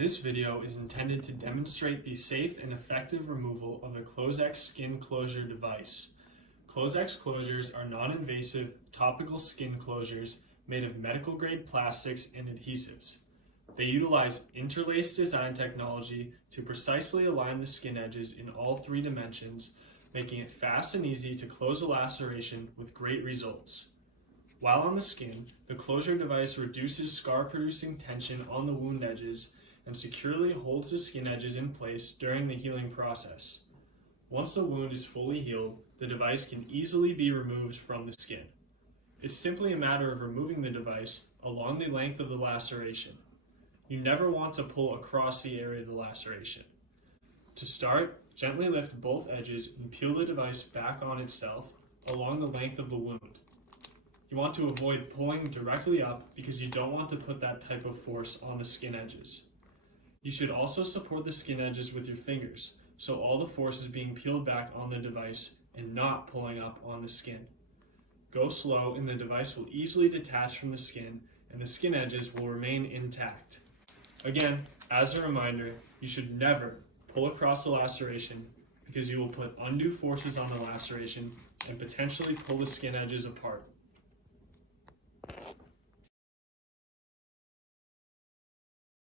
This video is intended to demonstrate the safe and effective removal of a Clozex skin closure device. Clozex closures are non-invasive topical skin closures made of medical-grade plastics and adhesives. They utilize interlaced design technology to precisely align the skin edges in all three dimensions, making it fast and easy to close a laceration with great results. While on the skin, the closure device reduces scar-producing tension on the wound edges and securely holds the skin edges in place during the healing process. Once the wound is fully healed, the device can easily be removed from the skin. It's simply a matter of removing the device along the length of the laceration. You never want to pull across the area of the laceration. To start, gently lift both edges and peel the device back on itself along the length of the wound. You want to avoid pulling directly up because you don't want to put that type of force on the skin edges. You should also support the skin edges with your fingers, so all the force is being peeled back on the device and not pulling up on the skin. Go slow and the device will easily detach from the skin and the skin edges will remain intact. Again, as a reminder, you should never pull across the laceration because you will put undue forces on the laceration and potentially pull the skin edges apart.